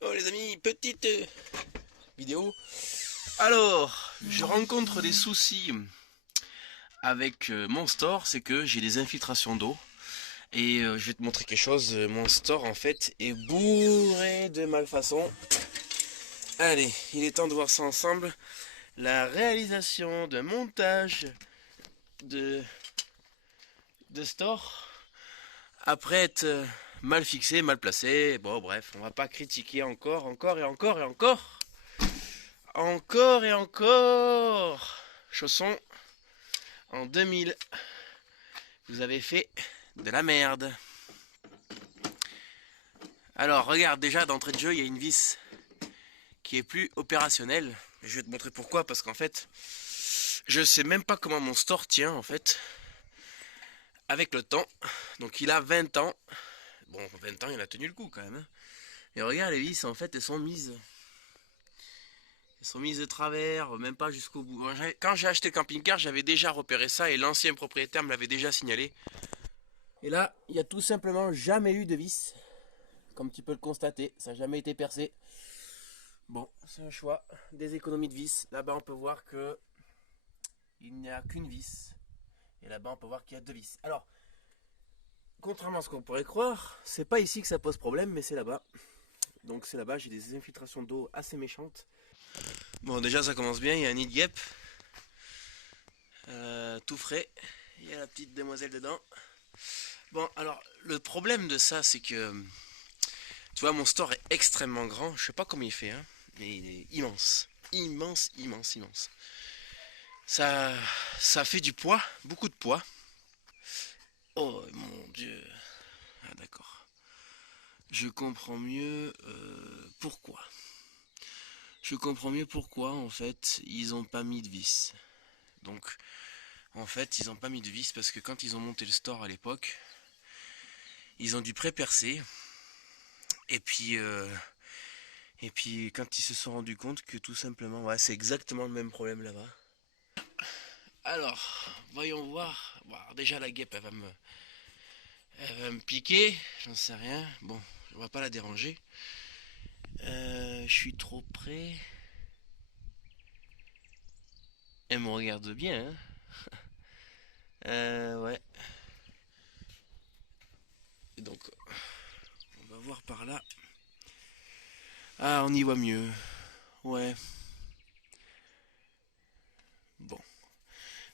Oh les amis, petite vidéo. Alors, je rencontre des soucis avec mon store, c'est que j'ai des infiltrations d'eau. Et je vais te montrer quelque chose, mon store en fait est bourré de malfaçons. Allez, il est temps de voir ça ensemble. La réalisation d'un montage de, de store, après être mal fixé, mal placé. Bon bref, on va pas critiquer encore, encore et encore et encore. Encore et encore. Chausson, en 2000, vous avez fait de la merde. Alors regarde, déjà d'entrée de jeu, il y a une vis qui est plus opérationnelle. Je vais te montrer pourquoi, parce qu'en fait, je sais même pas comment mon store tient en fait, avec le temps. Donc il a 20 ans. Bon, 20 ans, il a tenu le coup quand même, hein. Et regarde, les vis, en fait, elles sont mises. Elles sont mises de travers, même pas jusqu'au bout. Quand j'ai acheté le camping-car, j'avais déjà repéré ça et l'ancien propriétaire me l'avait déjà signalé. Et là, il n'y a tout simplement jamais eu de vis. Comme tu peux le constater, ça n'a jamais été percé. Bon, c'est un choix. Des économies de vis. Là-bas, on peut voir que il n'y a qu'une vis. Et là-bas, on peut voir qu'il y a deux vis. Alors, contrairement à ce qu'on pourrait croire, c'est pas ici que ça pose problème, mais c'est là-bas. Donc c'est là-bas, j'ai des infiltrations d'eau assez méchantes. Bon, déjà, ça commence bien. Il y a un nid de guêpe. Tout frais. Il y a la petite demoiselle dedans. Bon, alors, le problème de ça, c'est que tu vois, mon store est extrêmement grand. Je sais pas comment il fait, hein, mais il est immense. Immense, immense, immense. Ça, ça fait du poids, beaucoup de poids. Oh mon dieu. Ah d'accord. Je comprends mieux pourquoi. Je comprends mieux pourquoi, en fait, ils ont pas mis de vis. Donc, en fait, ils ont pas mis de vis parce que quand ils ont monté le store à l'époque, ils ont dû pré-percer. Et puis, quand ils se sont rendus compte que tout simplement, ouais, c'est exactement le même problème là-bas. Alors, voyons voir. Bon, alors déjà la guêpe, elle va me piquer. J'en sais rien. Bon, on va pas la déranger. Je suis trop près. Elle me regarde bien, hein. Ouais. Et donc, on va voir par là. Ah, on y voit mieux. Ouais. Bon.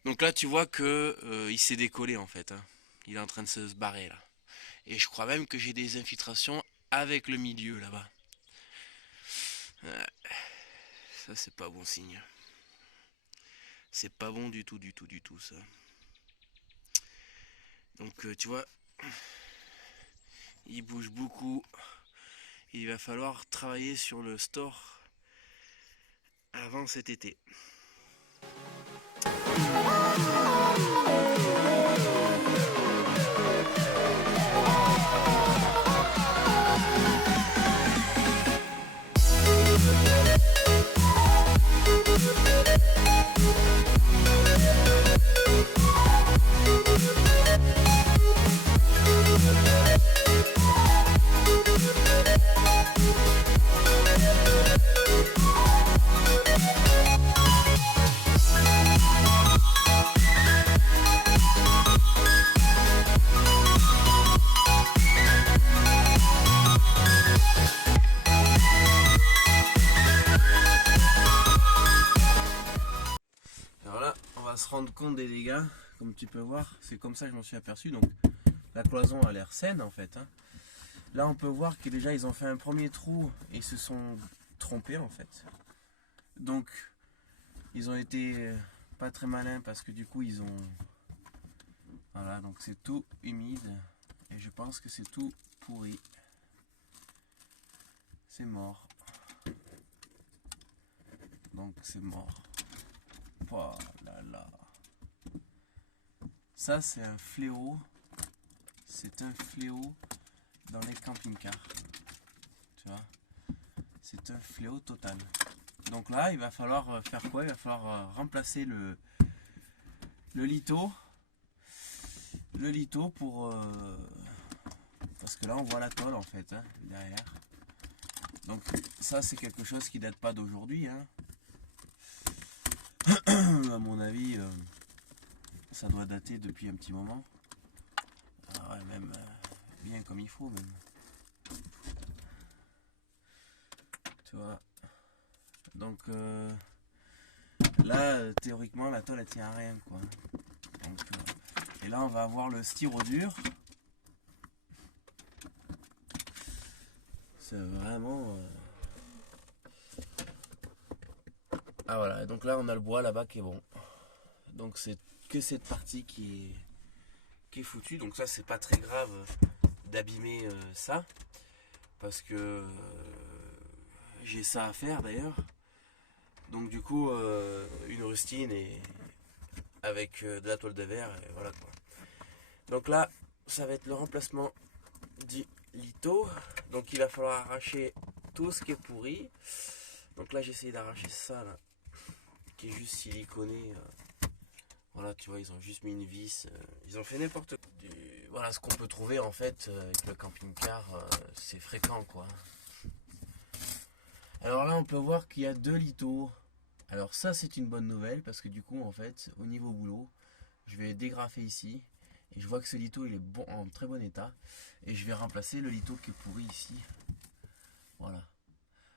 Donc là, tu vois que il s'est décollé en fait, hein. Il est en train de se barrer là. Et je crois même que j'ai des infiltrations avec le milieu là-bas. Ça, c'est pas bon signe. C'est pas bon du tout, du tout, du tout, ça. Donc, tu vois, il bouge beaucoup. Il va falloir travailler sur le store avant cet été. Alors là, on va se rendre compte des dégâts. Comme tu peux voir, c'est comme ça que je m'en suis aperçu. Donc, la cloison a l'air saine en fait, hein. Là, on peut voir que déjà ils ont fait un premier trou et ils se sont trompés en fait. Donc, ils ont été pas très malins parce que du coup, ils ont. Voilà, donc c'est tout humide et je pense que c'est tout pourri. C'est mort. Donc, c'est mort. Oh là là. Ça, c'est un fléau. C'est un fléau dans les camping-cars. Tu vois, c'est un fléau total. Donc là, il va falloir faire quoi? Il va falloir remplacer le lito. Le lito pour... parce que là, on voit la tôle en fait, hein, derrière. Donc ça c'est quelque chose qui date pas d'aujourd'hui, hein. À mon avis, ça doit dater depuis un petit moment. Ah ouais, même bien comme il faut même. Tu vois. Donc là, théoriquement, la tôle elle tient à rien, quoi. Donc, et là, on va avoir le styro dur. C'est vraiment. Ah voilà. Donc là, on a le bois là-bas qui est bon. Donc c'est que cette partie qui est foutue. Donc ça, c'est pas très grave d'abîmer ça, parce que j'ai ça à faire d'ailleurs. Donc du coup, une rustine et avec de la toile de verre, et voilà quoi. Donc là, ça va être le remplacement du lito. Donc il va falloir arracher tout ce qui est pourri. Donc là, j'ai essayé d'arracher ça là, qui est juste siliconé. Voilà, tu vois, ils ont juste mis une vis. Ils ont fait n'importe quoi. Voilà ce qu'on peut trouver en fait avec le camping-car, c'est fréquent quoi. Alors là, on peut voir qu'il y a 2 litos. Alors ça, c'est une bonne nouvelle parce que du coup, en fait, au niveau boulot, je vais dégrafer ici et je vois que ce lito il est bon, en très bon état, et je vais remplacer le lito qui est pourri ici. Voilà.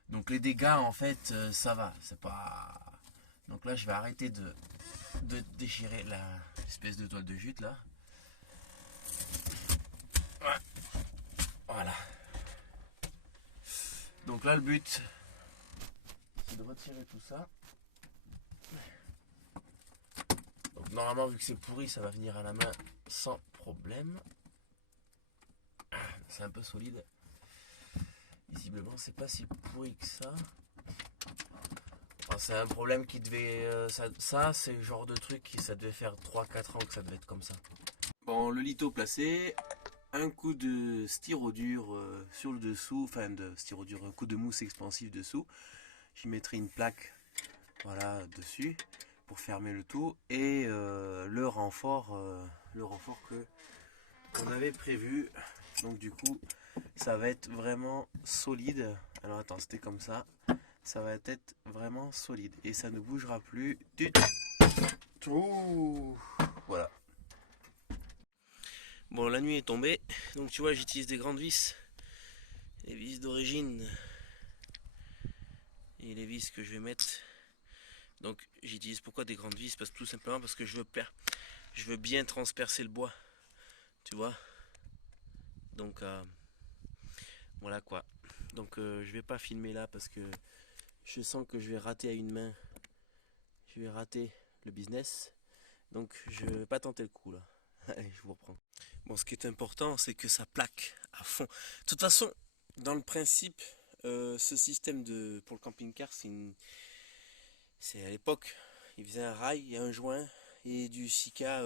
Donc les dégâts, en fait, ça va, c'est pas. Donc là, je vais arrêter de déchirer l'espèce de toile de jute là. Voilà. Donc là, le but, c'est de retirer tout ça. Donc normalement, vu que c'est pourri, ça va venir à la main sans problème. C'est un peu solide. Visiblement, c'est pas si pourri que ça. Enfin, c'est un problème qui devait. Ça c'est le genre de truc qui ça devait faire 3-4 ans que ça devait être comme ça. Bon, le lito placé. Un coup de styro dur sur le dessous. Enfin, de styro dur, un coup de mousse expansif dessous. J'y mettrai une plaque, voilà, dessus pour fermer le tout. Et le renfort que qu'on avait prévu. Donc du coup, ça va être vraiment solide. Alors attends, c'était comme ça. Ça va être vraiment solide et ça ne bougera plus du tout. Voilà. Bon, la nuit est tombée, donc tu vois, j'utilise des grandes vis, les vis d'origine et les vis que je vais mettre. Donc j'utilise pourquoi des grandes vis? Parce que tout simplement parce que je veux bien transpercer le bois, tu vois. Donc voilà quoi. Donc je vais pas filmer là parce que je sens que je vais rater à une main. Je vais rater le business. Donc je vais pas tenter le coup là. Allez, je vous reprends. Bon, ce qui est important, c'est que ça plaque à fond. De toute façon, dans le principe, ce système pour le camping-car, c'est à l'époque, il faisait un rail et un joint et du Sika,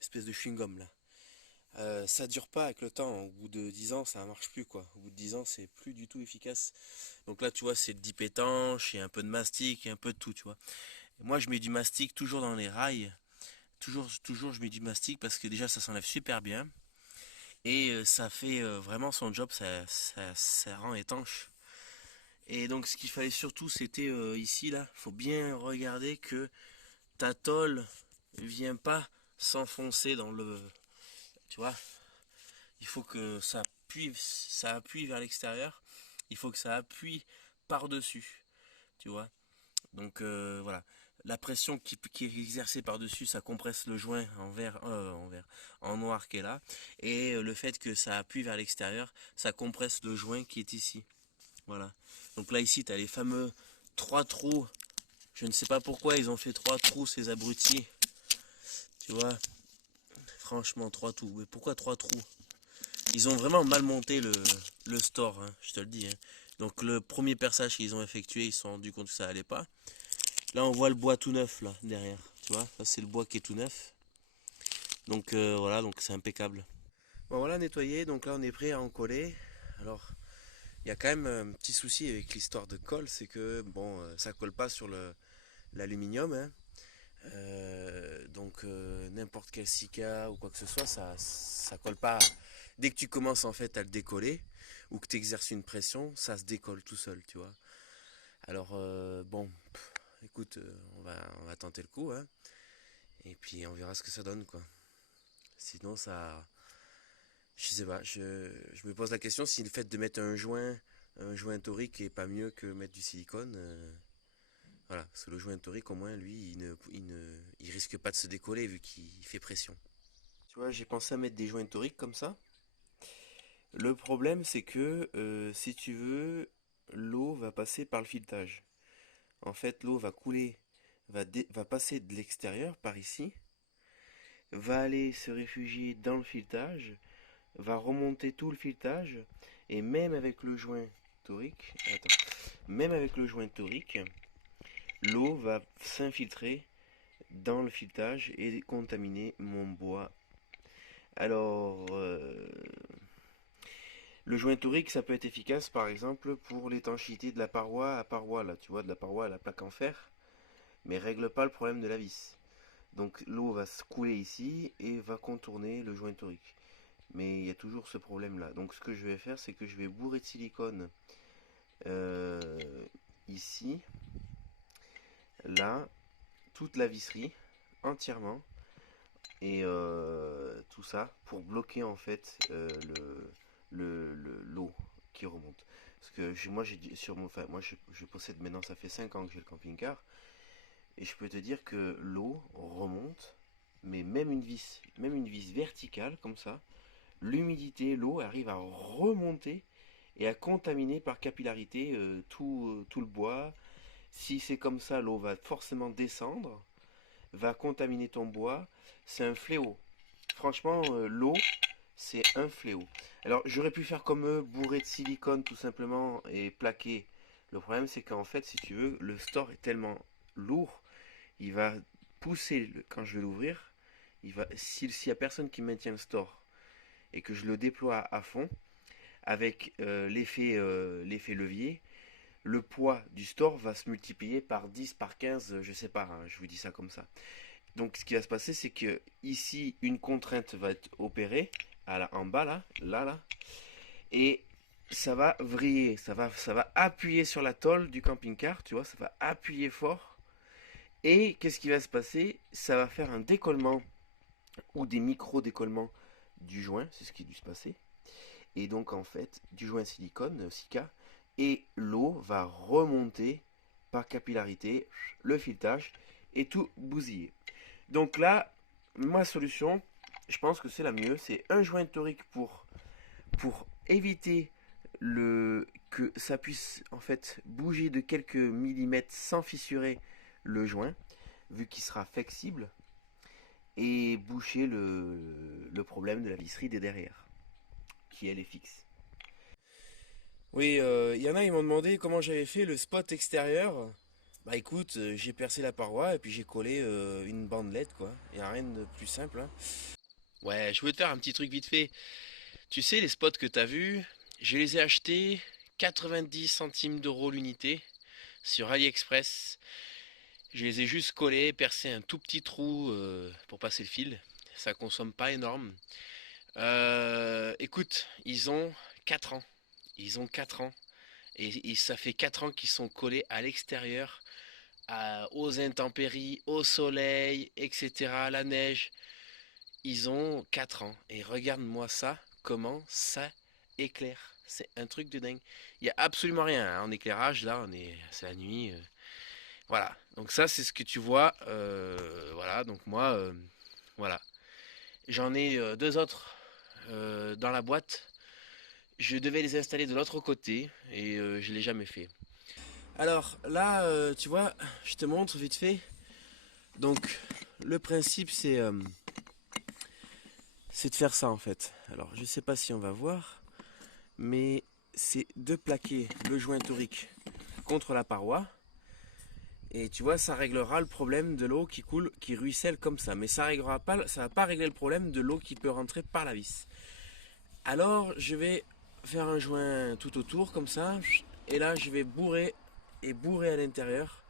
espèce de chewing-gum là. Ça dure pas avec le temps. Au bout de 10 ans, ça marche plus quoi. Au bout de 10 ans, c'est plus du tout efficace. Donc là, tu vois, c'est le dip étanche et un peu de mastic et un peu de tout, tu vois. Et moi, je mets du mastic toujours dans les rails. Toujours, je mets du mastic parce que déjà, ça s'enlève super bien. Et ça fait vraiment son job, ça rend étanche. Et donc, ce qu'il fallait surtout, c'était ici, là. Faut bien regarder que ta tôle vient pas s'enfoncer dans le. Tu vois, il faut que ça appuie vers l'extérieur. Il faut que ça appuie par-dessus. Tu vois. Donc voilà. La pression qui est exercée par-dessus, ça compresse le joint en noir qui est là. Et le fait que ça appuie vers l'extérieur, ça compresse le joint qui est ici. Voilà. Donc là ici, tu as les fameux 3 trous. Je ne sais pas pourquoi ils ont fait 3 trous ces abrutis. Tu vois. Franchement, 3 trous. Mais pourquoi 3 trous? Ils ont vraiment mal monté le store, hein, je te le dis. Hein. Donc le premier perçage qu'ils ont effectué, ils se sont rendus compte que ça allait pas. Là on voit le bois tout neuf là derrière, tu vois, ça c'est le bois qui est tout neuf. Donc voilà, donc c'est impeccable. Bon voilà nettoyé, donc là on est prêt à en coller. Alors il y a quand même un petit souci avec l'histoire de colle, c'est que bon ça colle pas sur l'aluminium. Hein. Donc n'importe quel Sika ou quoi que ce soit, ça colle pas. Dès que tu commences en fait à le décoller, ou que tu exerces une pression, ça se décolle tout seul, tu vois. Alors bon, écoute, on va tenter le coup, hein, et puis on verra ce que ça donne, quoi. Sinon ça, je sais pas, je me pose la question si le fait de mettre un joint torique est pas mieux que mettre du silicone. Voilà, parce que le joint torique, au moins, lui, il risque pas de se décoller vu qu'il fait pression. Tu vois, j'ai pensé à mettre des joints toriques comme ça. Le problème, c'est que si tu veux, l'eau va passer par le filetage. En fait, l'eau va couler, va passer de l'extérieur par ici, va aller se réfugier dans le filetage, va remonter tout le filetage, et même avec le joint torique, même avec le joint torique, l'eau va s'infiltrer dans le filetage et contaminer mon bois. Alors, le joint torique, ça peut être efficace par exemple pour l'étanchéité de la paroi à paroi, là, tu vois, de la paroi à la plaque en fer, mais règle pas le problème de la vis. Donc l'eau va se couler ici et va contourner le joint torique. Mais il y a toujours ce problème là. Donc ce que je vais faire, c'est que je vais bourrer de silicone euh, ici, là, toute la visserie, entièrement, et tout ça pour bloquer en fait l'eau qui remonte. Parce que moi j'ai sur mon, enfin moi je possède maintenant, ça fait 5 ans que j'ai le camping-car, et je peux te dire que l'eau remonte, mais même une vis verticale comme ça, l'humidité, l'eau arrive à remonter et à contaminer par capillarité tout le bois. Si c'est comme ça, l'eau va forcément descendre, va contaminer ton bois. C'est un fléau. Franchement, l'eau, c'est un fléau. Alors, j'aurais pu faire comme eux, bourrer de silicone tout simplement et plaquer. Le problème, c'est qu'en fait, si tu veux, le store est tellement lourd, il va pousser, quand je vais l'ouvrir, s'il n'y a personne qui maintient le store et que je le déploie à fond, avec l'effet levier, le poids du store va se multiplier par 10, par 15, je sais pas, hein, je vous dis ça comme ça. Donc ce qui va se passer, c'est que ici, une contrainte va être opérée, en bas là, et ça va vriller, ça va appuyer sur la tôle du camping-car, tu vois, ça va appuyer fort. Et qu'est-ce qui va se passer? Ça va faire un décollement ou des micro-décollements du joint, c'est ce qui a dû se passer. Et donc en fait, du joint silicone, Sika, et l'eau va remonter par capillarité, le filetage, et tout bousiller. Donc là, ma solution, je pense que c'est la mieux, c'est un joint torique pour éviter que ça puisse en fait bouger de quelques millimètres sans fissurer le joint, vu qu'il sera flexible, et boucher le problème de la visserie des derrière, qui elle est fixe. Oui, il y en a, ils m'ont demandé comment j'avais fait le spot extérieur. Bah écoute, j'ai percé la paroi et puis j'ai collé une bandelette, quoi. Il n'y a rien de plus simple, hein. Ouais, je voulais te faire un petit truc vite fait. Tu sais, les spots que t'as vus, je les ai achetés 90 centimes d'euros l'unité sur AliExpress. Je les ai juste collés, percé un tout petit trou pour passer le fil. Ça consomme pas énorme. Écoute, ils ont 4 ans. Ils ont 4 ans. Et ça fait 4 ans qu'ils sont collés à l'extérieur, aux intempéries, au soleil, etc., à la neige. Ils ont 4 ans. Et regarde-moi ça, comment ça éclaire. C'est un truc de dingue. Il n'y a absolument rien hein, en éclairage. Là, c'est la nuit. Voilà. Donc ça, c'est ce que tu vois. Voilà. Donc moi, voilà. J'en ai deux autres dans la boîte. Je devais les installer de l'autre côté et je ne l'ai jamais fait. Alors là, tu vois, je te montre vite fait. Donc le principe c'est de faire ça en fait. Alors je sais pas si on va voir, mais c'est de plaquer le joint torique contre la paroi. Et tu vois, ça réglera le problème de l'eau qui coule, qui ruisselle comme ça. Mais ça va pas régler le problème de l'eau qui peut rentrer par la vis. Alors je vais faire un joint tout autour comme ça. Et là je vais bourrer à l'intérieur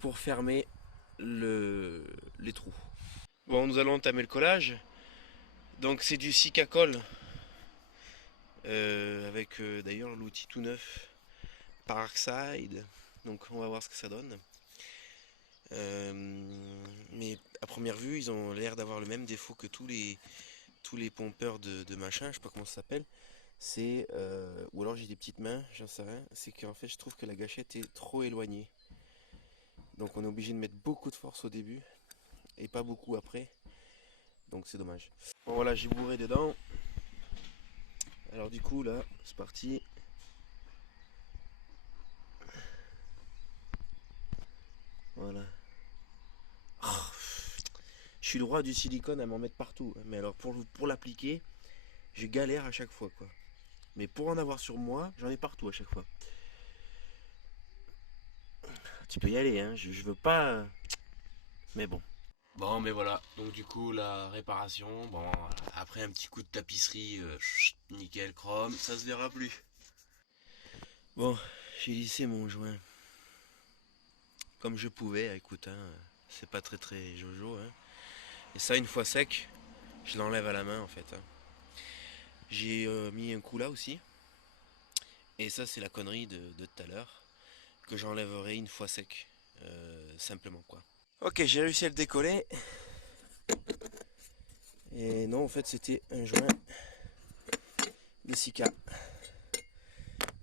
pour fermer les trous. Bon, nous allons entamer le collage. Donc c'est du Sikakol avec d'ailleurs l'outil tout neuf Parkside. Donc on va voir ce que ça donne. Mais à première vue, ils ont l'air d'avoir le même défaut que tous les pompeurs de machin, je sais pas comment ça s'appelle. C'est ou alors j'ai des petites mains, j'en sais rien. C'est qu'en fait, je trouve que la gâchette est trop éloignée. Donc on est obligé de mettre beaucoup de force au début et pas beaucoup après. Donc c'est dommage. Bon voilà, j'ai bourré dedans. Alors du coup là, c'est parti. Voilà. Oh, je suis le roi du silicone à m'en mettre partout. Mais alors pour l'appliquer, je galère à chaque fois quoi. Mais pour en avoir sur moi, j'en ai partout à chaque fois. Tu peux y aller, hein. Je veux pas. Mais bon. Bon, mais voilà. Donc du coup, la réparation. Bon, après un petit coup de tapisserie, nickel chrome, ça se verra plus. Bon, j'ai lissé mon joint comme je pouvais. Écoute, hein, c'est pas très jojo. Hein. Et ça, une fois sec, je l'enlève à la main en fait. Hein. J'ai mis un coup là aussi. Et ça, c'est la connerie de tout à l'heure que j'enlèverai une fois sec, simplement quoi. Ok, j'ai réussi à le décoller. Et non, en fait, c'était un joint de Sika.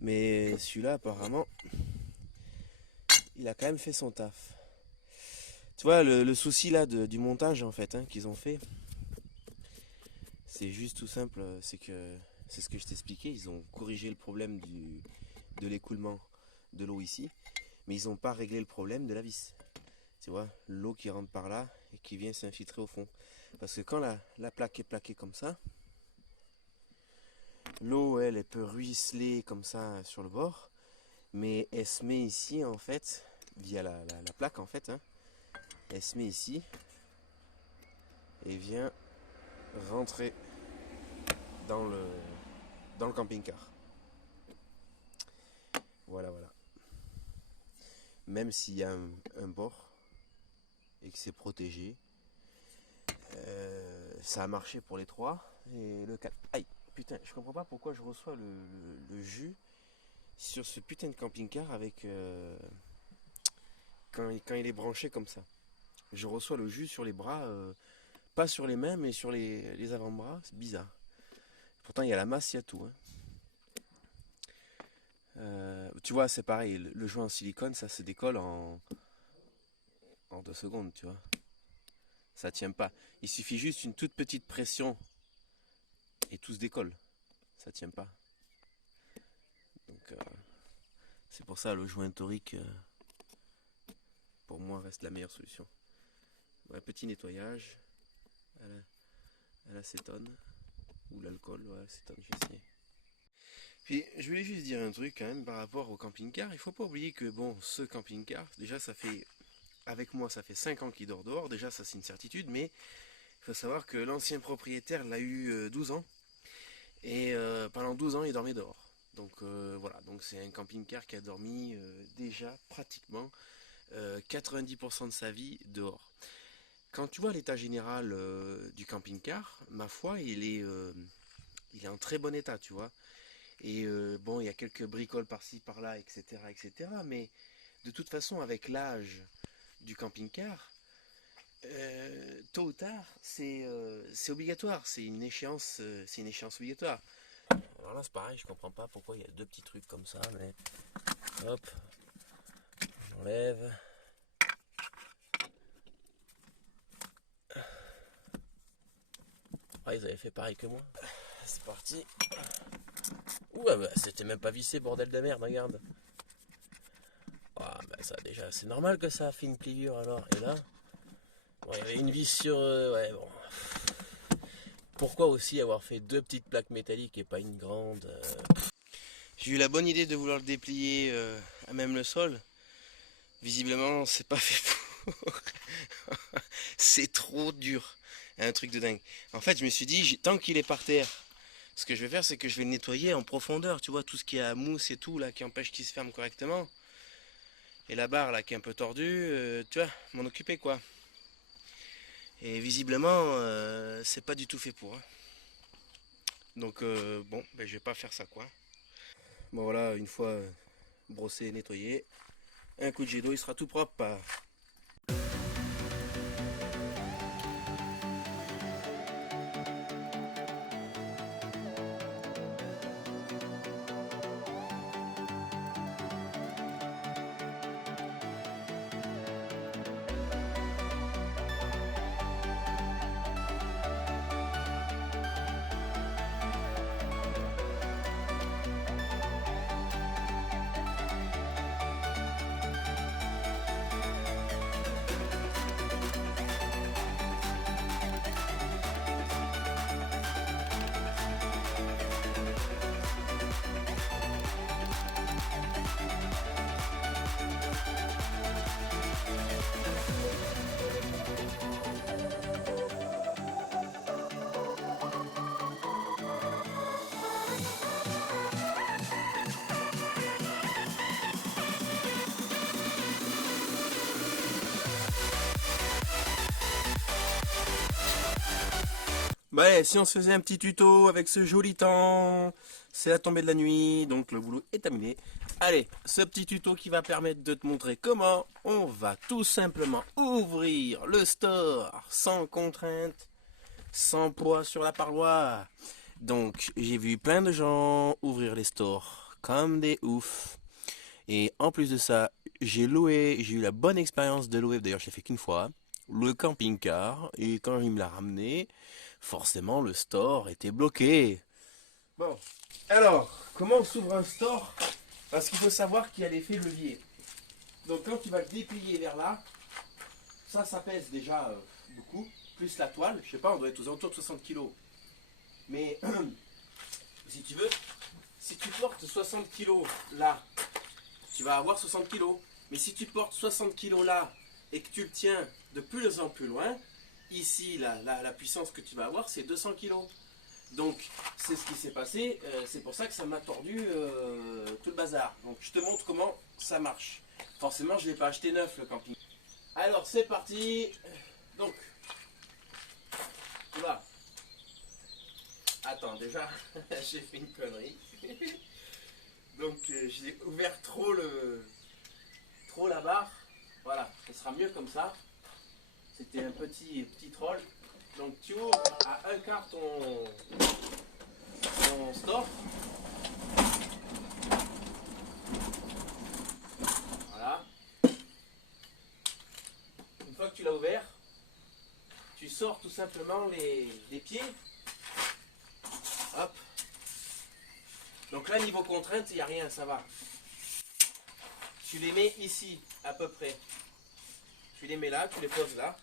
Mais celui-là, apparemment, il a quand même fait son taf. Tu vois, le souci là du montage en fait, hein, qu'ils ont fait, c'est juste tout simple, c'est que c'est ce que je t'expliquais, ils ont corrigé le problème de l'écoulement de l'eau ici, mais ils n'ont pas réglé le problème de la vis. Tu vois, l'eau qui rentre par là et qui vient s'infiltrer au fond. Parce que quand la plaque est plaquée comme ça, l'eau, elle peut ruisseler comme ça sur le bord, mais elle se met ici en fait, via la plaque en fait, hein, elle se met ici et vient rentrer dans le camping-car. Voilà, voilà. Même s'il y a un bord et que c'est protégé, ça a marché pour les trois. Et le 4. Aïe, putain, je comprends pas pourquoi je reçois le jus sur ce putain de camping-car avec quand il est branché comme ça. Je reçois le jus sur les bras, pas sur les mains, mais sur les avant-bras. C'est bizarre. Pourtant, il y a la masse, il y a tout. Hein. Tu vois, c'est pareil. Le joint en silicone, ça se décolle en 2 secondes, tu vois. Ça tient pas. Il suffit juste une toute petite pression et tout se décolle. Ça tient pas. Donc, c'est pour ça le joint torique, pour moi, reste la meilleure solution. Un petit nettoyage à l'acétone ou l'alcool, ouais, acétone, j'ai essayé. Puis je voulais juste dire un truc quand même par rapport au camping-car. Il faut pas oublier que bon, ce camping-car, déjà ça fait, avec moi ça fait 5 ans qu'il dort dehors, déjà ça c'est une certitude, mais il faut savoir que l'ancien propriétaire l'a eu 12 ans, et pendant 12 ans il dormait dehors. Donc voilà, donc c'est un camping-car qui a dormi déjà pratiquement 90% de sa vie dehors. Quand tu vois l'état général du camping-car, ma foi, il est en très bon état, tu vois. Et bon, il y a quelques bricoles par-ci, par-là, etc., etc. Mais de toute façon, avec l'âge du camping-car, tôt ou tard, c'est obligatoire. C'est une échéance obligatoire. Alors là, c'est pareil, je comprends pas pourquoi il y a deux petits trucs comme ça, mais hop, j'enlève. Ah, ils avaient fait pareil que moi. C'est parti. Ouh, bah, c'était même pas vissé, bordel de merde, regarde. Ah, bah ça déjà, c'est normal que ça a fait une pliure alors. Et là, bon, il y avait une vis sur... ouais, bon. Pourquoi aussi avoir fait deux petites plaques métalliques et pas une grande J'ai eu la bonne idée de vouloir le déplier à même le sol. Visiblement, c'est pas fait pour. C'est trop dur. Un truc de dingue. En fait, je me suis dit, tant qu'il est par terre, ce que je vais faire, c'est que je vais le nettoyer en profondeur. Tu vois, tout ce qui est à mousse et tout, là, qui empêche qu'il se ferme correctement. Et la barre, là, qui est un peu tordue, tu vois, m'en occuper, quoi. Et visiblement, c'est pas du tout fait pour. Hein. Donc bon, ben, je vais pas faire ça quoi. Bon voilà, une fois brossé, nettoyé, un coup de jet d'eau, il sera tout propre. Bah, si on se faisait un petit tuto avec ce joli temps, c'est la tombée de la nuit, donc le boulot est terminé. Allez, ce petit tuto qui va permettre de te montrer comment on va tout simplement ouvrir le store sans contrainte, sans poids sur la paroi. Donc, j'ai vu plein de gens ouvrir les stores comme des oufs. Et en plus de ça, j'ai eu la bonne expérience de louer, d'ailleurs je l'ai fait qu'une fois, le camping-car, et quand il me l'a ramené, forcément le store était bloqué. Bon, alors, comment on s'ouvre un store? Parce qu'il faut savoir qu'il y a l'effet levier. Donc quand tu vas le déplier vers là, ça pèse déjà beaucoup, plus la toile, je sais pas, on doit être aux alentours de 60 kg. Mais si tu veux, si tu portes 60 kg là, tu vas avoir 60 kg. Mais si tu portes 60 kg là et que tu le tiens de plus en plus loin, ici la puissance que tu vas avoir c'est 200 kg. Donc c'est ce qui s'est passé, c'est pour ça que ça m'a tordu tout le bazar. Donc je te montre comment ça marche. Forcément je ne l'ai pas acheté neuf le camping. Alors c'est parti. Donc tu vois. Attends déjà j'ai fait une connerie. Donc j'ai ouvert trop la barre. Voilà, ce sera mieux comme ça. C'était un petit troll. Donc tu ouvres à un quart ton store. Voilà. Une fois que tu l'as ouvert, tu sors tout simplement les pieds. Hop. Donc là, niveau contrainte, il n'y a rien, ça va. Tu les mets ici, à peu près. Tu les mets là, tu les poses là.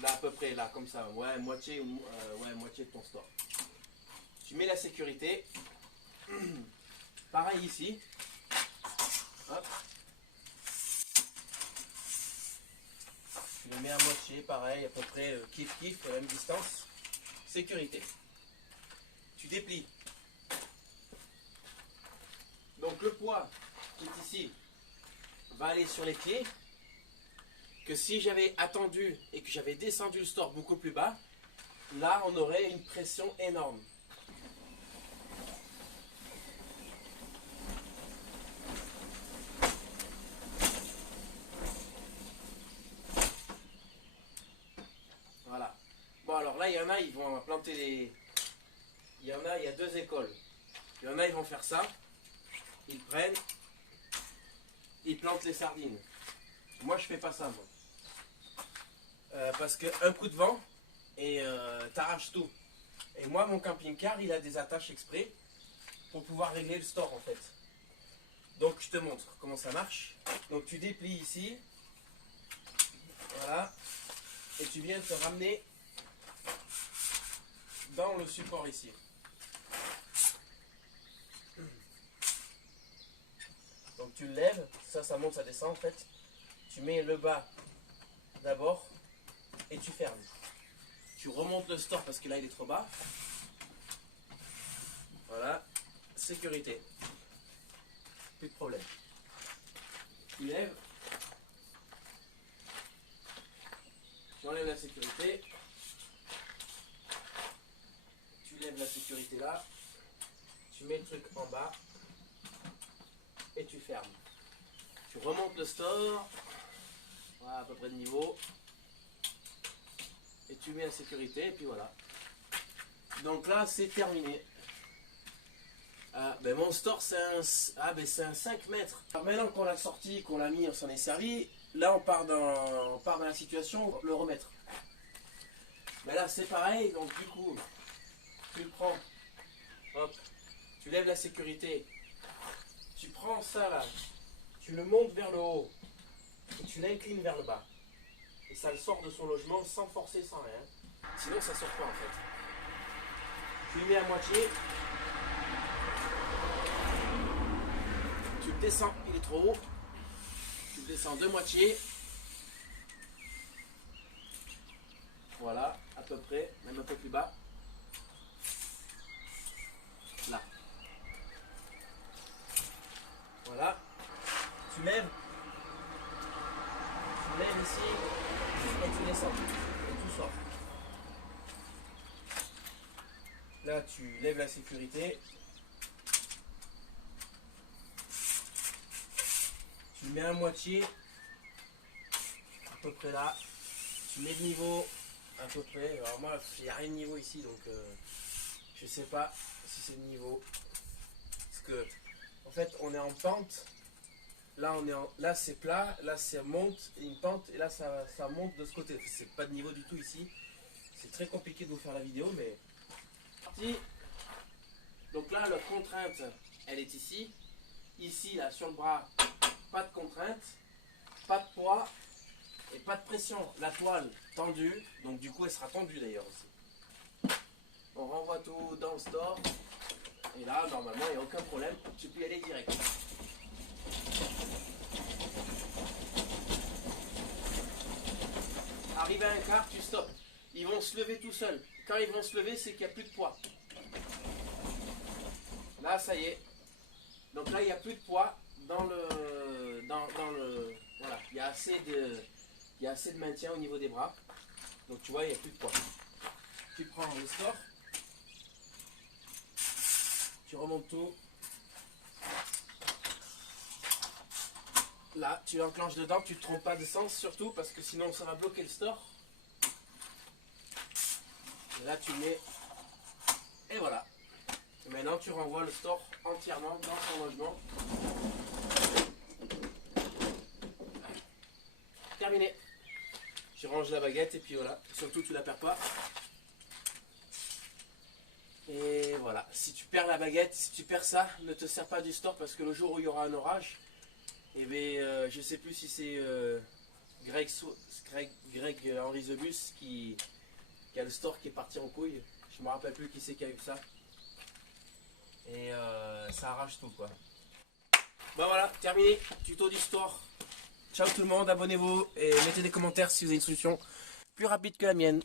Là, à peu près, là, comme ça. Ouais, moitié de ton store. Tu mets la sécurité. Pareil ici. Hop. Tu les mets à moitié, pareil, à peu près, kiff, à la même distance. Sécurité. Tu déplies. Donc le poids qui est ici va aller sur les pieds. Que si j'avais attendu et que j'avais descendu le store beaucoup plus bas, là on aurait une pression énorme. Voilà. Bon alors là il y en a, ils vont planter les... Il y a deux écoles. Il y en a, ils vont faire ça. Ils prennent, ils plantent les sardines. Moi je fais pas ça moi. Parce qu'un coup de vent et t'arraches tout. Et moi mon camping-car il a des attaches exprès pour pouvoir régler le store en fait. Donc je te montre comment ça marche. Donc tu déplies ici. Voilà. Et tu viens te ramener dans le support ici. Donc tu le lèves, ça monte, ça descend en fait. Tu mets le bas d'abord et tu fermes. Tu remontes le store parce que là il est trop bas. Voilà, sécurité. Plus de problème. Tu lèves. Tu enlèves la sécurité. lèves la sécurité là, tu mets le truc en bas et tu fermes. Tu remontes le store, voilà, à peu près de niveau, et tu mets la sécurité et puis voilà. Donc là c'est terminé. Ben mon store c'est un 5 mètres. Alors maintenant qu'on l'a sorti, qu'on l'a mis, on s'en est servi, là on part dans la situation, le remettre. Mais là c'est pareil, donc du coup, tu le prends, hop, tu lèves la sécurité, tu prends ça là, tu le montes vers le haut, et tu l'inclines vers le bas. Et ça le sort de son logement sans forcer, sans rien. Sinon ça sort pas en fait. Tu le mets à moitié. Tu le descends, il est trop haut. Tu le descends de moitié. Voilà, à peu près, même un peu plus bas. Là. Voilà. Tu lèves. Tu lèves ici et tu descends. Et tout sort. Là, tu lèves la sécurité. Tu mets à moitié, à peu près là. Tu mets de niveau, à peu près. Alors moi, il n'y a rien de niveau ici, donc je sais pas si c'est de niveau. Parce que, en fait, on est en pente. Là, là c'est plat, là ça monte, une pente, et là ça monte de ce côté. C'est pas de niveau du tout ici. C'est très compliqué de vous faire la vidéo, mais parti. Donc là, la contrainte, elle est ici. Ici, là, sur le bras, pas de contrainte, pas de poids et pas de pression. La toile tendue, donc du coup elle sera tendue d'ailleurs aussi. On renvoie tout dans le store et là normalement il n'y a aucun problème, tu peux y aller direct. Arrivé à un quart, tu stops. Ils vont se lever tout seuls. Quand ils vont se lever, c'est qu'il n'y a plus de poids. Là ça y est. Donc là il n'y a plus de poids dans le voilà, il y a assez de maintien au niveau des bras. Donc tu vois, il n'y a plus de poids. Tu prends le store, tu remontes tout. Là, tu l'enclenches dedans, tu ne te trompes pas de sens surtout parce que sinon ça va bloquer le store. Et là tu mets et voilà. Et maintenant tu renvoies le store entièrement dans son logement. Terminé. Tu ranges la baguette et puis voilà. Surtout tu la perds pas. Et voilà. Si tu perds la baguette, si tu perds ça, ne te sers pas du store parce que le jour où il y aura un orage, et bien je sais plus si c'est Greg Henry Zebus qui a le store qui est parti en couille. Je me rappelle plus qui c'est qui a eu ça. Et ça arrache tout quoi. Bah voilà, terminé. Tuto du store. Ciao tout le monde, abonnez-vous et mettez des commentaires si vous avez une solution plus rapide que la mienne.